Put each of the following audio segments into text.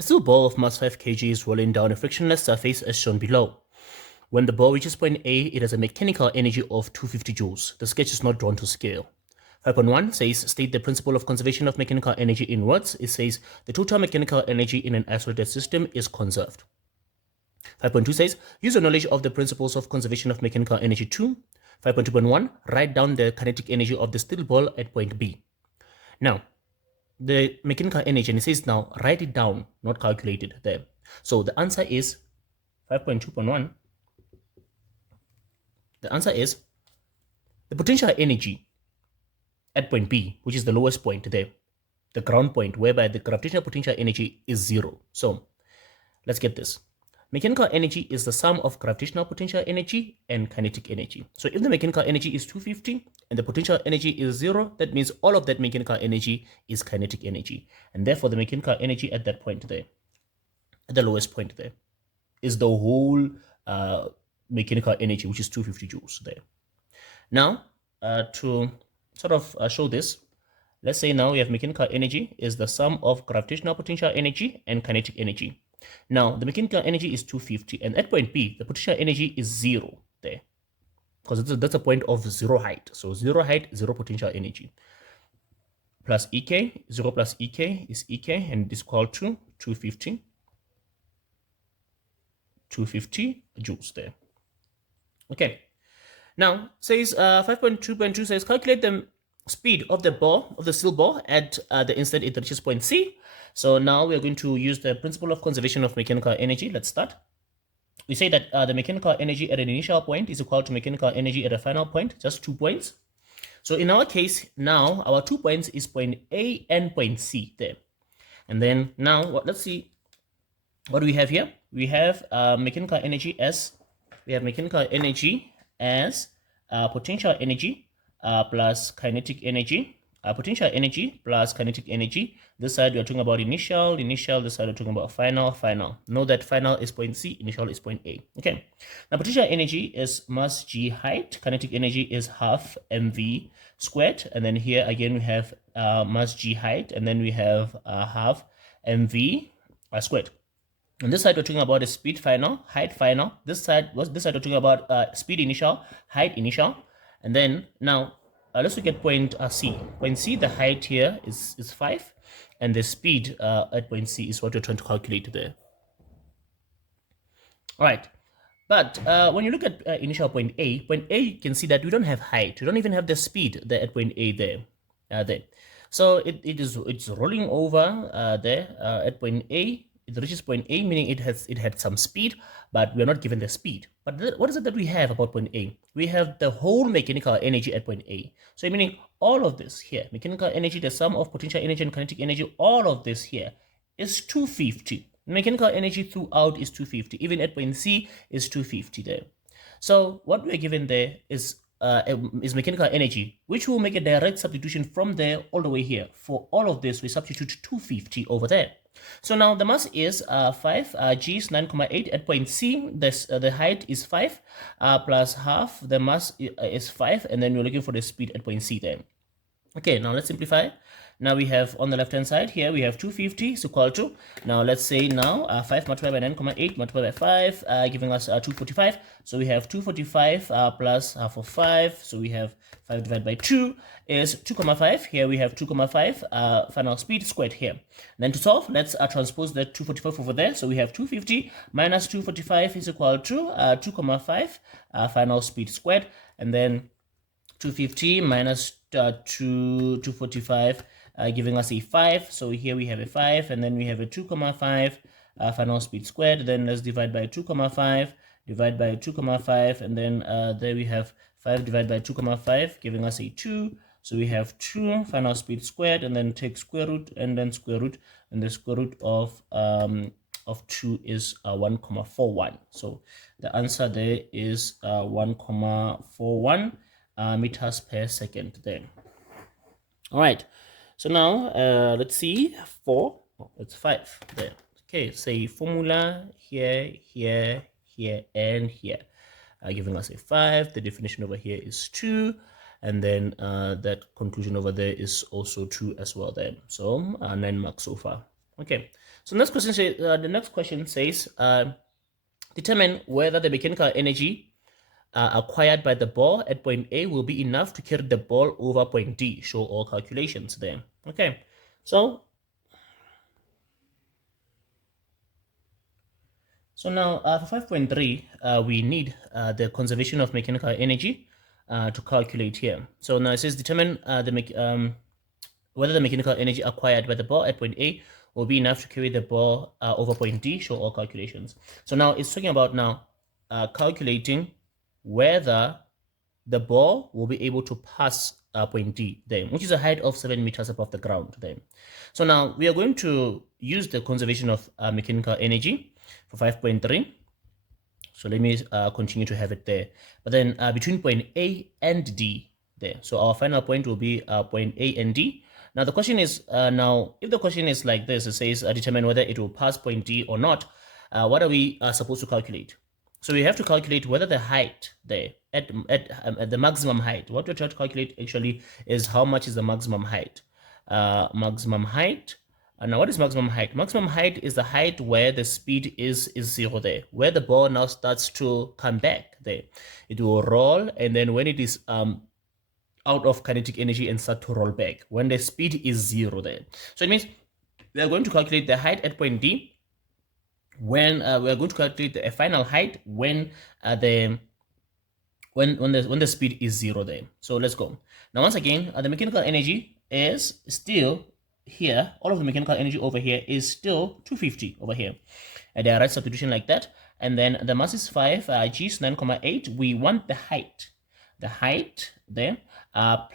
A steel ball of mass 5 kg is rolling down a frictionless surface as shown below. When the ball reaches point A, it has a mechanical energy of 250 joules. The sketch is not drawn to scale. 5.1 says, state the principle of conservation of mechanical energy in words. It says, the total mechanical energy in an isolated system is conserved. 5.2 says, use your knowledge of the principles of conservation of mechanical energy to. 5.2.1, write down the kinetic energy of the steel ball at point B. Now, the mechanical energy, and it says now, write it down, not calculate it there. So the answer is 5.2.1. The answer is the potential energy at point B, which is the lowest point there, the ground point, whereby the gravitational potential energy is 0. So let's get this. Mechanical energy is the sum of gravitational potential energy and kinetic energy. So if the mechanical energy is 250 and the potential energy is 0, that means all of that mechanical energy is kinetic energy. And therefore, the mechanical energy at that point there, at the lowest point there, is the whole mechanical energy, which is 250 joules there. Now, to sort of show this, let's say now we have mechanical energy is the sum of gravitational potential energy and kinetic energy. Now, the mechanical energy is 250, and at point B, the potential energy is 0 there, because that's a point of 0 height. So 0 height, 0 potential energy. Plus Ek, 0 plus Ek is Ek, and it is equal to 250 joules there. Okay. Now, says 5.2.2 says, calculate the speed of the ball, of the steel ball at the instant it reaches point C. So now we're going to use the principle of conservation of mechanical energy. Let's start. We say that the mechanical energy at an initial point is equal to mechanical energy at a final point, just 2 points. So in our case, now our 2 points is point A and point C there. And then now, let's see what we have here. We have mechanical energy as, potential energy plus kinetic energy. Potential energy plus kinetic energy. This side we are talking about initial. This side we're talking about final. Know that final is point C, initial is point A. Okay. Now potential energy is mass G height. Kinetic energy is half mv squared. And then here again we have mass G height, and then we have half mv squared. On this side, we're talking about a speed final, height final. This side we're talking about speed initial, height initial. And then now let's look at point C. Point C, the height here is 5, and the speed at point C is what we're trying to calculate there. All right. But when you look at initial point A, you can see that we don't have height. We don't even have the speed there at point A there. So it's rolling over there at point A. It reaches point A, meaning it had some speed, but we're not given the speed. But what is it that we have about point A? We have the whole mechanical energy at point A. So meaning all of this here, mechanical energy, the sum of potential energy and kinetic energy, all of this here is 250. Mechanical energy throughout is 250. Even at point C is 250 there. So what we're given there is mechanical energy, which will make a direct substitution from there all the way here. For all of this, we substitute 250 over there. So now the mass is 5, G is 9.8 at point C. The height is 5 plus half. The mass is 5, and then we're looking for the speed at point C then. Okay, now let's simplify. Now we have on the left hand side here, we have 250 is equal to, now let's say now 5 multiplied by 9.8 multiplied by 5, giving us 245. So we have 245 plus half of 5. So we have 5 divided by 2 is 2,5. Here we have 2,5 final speed squared here. Then to solve, let's transpose the 245 over there. So we have 250 minus 245 is equal to 2,5 final speed squared. And then 250 minus 245 giving us a 5. So here we have a 5, and then we have a 2,5 final speed squared. Then let's divide by 2,5, divide by 2,5, and then there we have 5 divided by 2,5 giving us a 2. So we have 2 final speed squared, and then take square root, and then square root, and the square root of 2 is 1,41. So the answer there is 1,41 meters per second there. All right. So now let's see 4. Oh, it's 5 there. Okay, say formula here, here, here, and here, giving us a 5. The definition over here is 2, and then that conclusion over there is also 2 as well then. So 9 marks so far. Okay, so the next question says, determine whether the mechanical energy acquired by the ball at point A will be enough to carry the ball over point D. Show all calculations there. Okay, so now for 5.3, we need the conservation of mechanical energy to calculate here. So now it says determine whether the mechanical energy acquired by the ball at point A will be enough to carry the ball over point D. Show all calculations. So now it's talking about now calculating whether the ball will be able to pass point D there, which is a height of 7 meters above the ground there. So now we are going to use the conservation of mechanical energy for 5.3. So let me continue to have it there. But then between point A and D there. So our final point will be point A and D. Now the question is, now if the question is like this, it says determine whether it will pass point D or not, what are we supposed to calculate? So we have to calculate whether the height there at the maximum height. What we're trying to calculate actually is how much is the maximum height. Maximum height. Now what is maximum height? Maximum height is the height where the speed is 0 there, where the ball now starts to come back there. It will roll, and then when it is out of kinetic energy and start to roll back, when the speed is 0 there. So it means we are going to calculate the height at point D when we are going to calculate the final height when the speed is 0 there. So let's go. Now once again, the mechanical energy is still here. All of the mechanical energy over here is still 250 over here. And the right substitution like that. And then the mass is 5, g is 9,8. We want the height there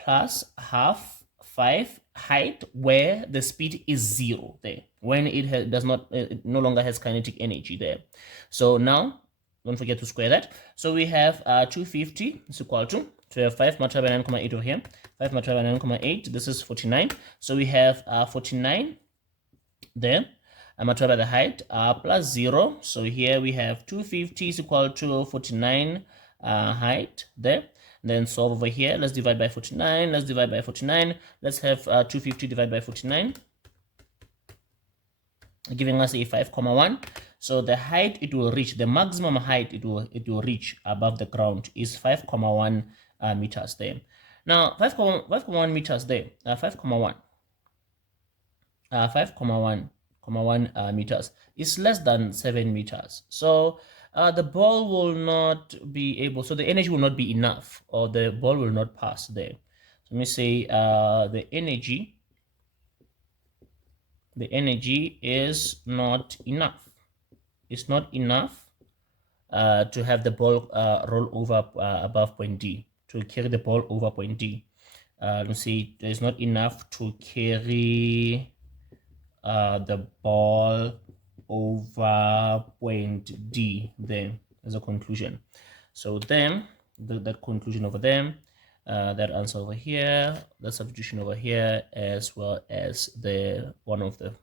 plus half 5 height where the speed is 0 there, when it does not, it no longer has kinetic energy there. So now don't forget to square that. So we have 250 is equal to, so we have 5 multiplied by 9,8 over here, 5 multiplied by 9,8, this is 49. So we have 49 there, multiplied by the height plus 0. So here we have 250 is equal to 49 height there. Then solve over here. Let's divide by 49. Let's divide by 49. Let's have 250 divided by 49, giving us a 5,1. So the height it will reach, the maximum height it will reach above the ground is 5,1 meters there. Now 5,1 meters there, 5,1 meters is less than 7 meters. So the ball will not be able, so the energy will not be enough, or the ball will not pass there. So let me say the energy is not enough. It's not enough to have the ball roll over above point D, to carry the ball over point D. Let me see, there's not enough to carry the ball over point D there as a conclusion. So then that conclusion over there, that answer over here, the substitution over here, as well as the one of the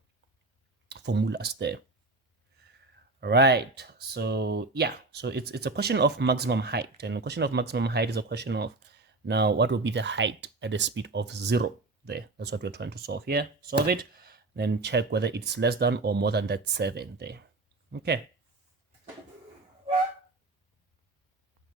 formulas there. All right, so yeah, so it's a question of maximum height, and the question of maximum height is a question of now what will be the height at the speed of 0 there. That's what we're trying to solve here. Solve it, then check whether it's less than or more than that 7 there. Okay.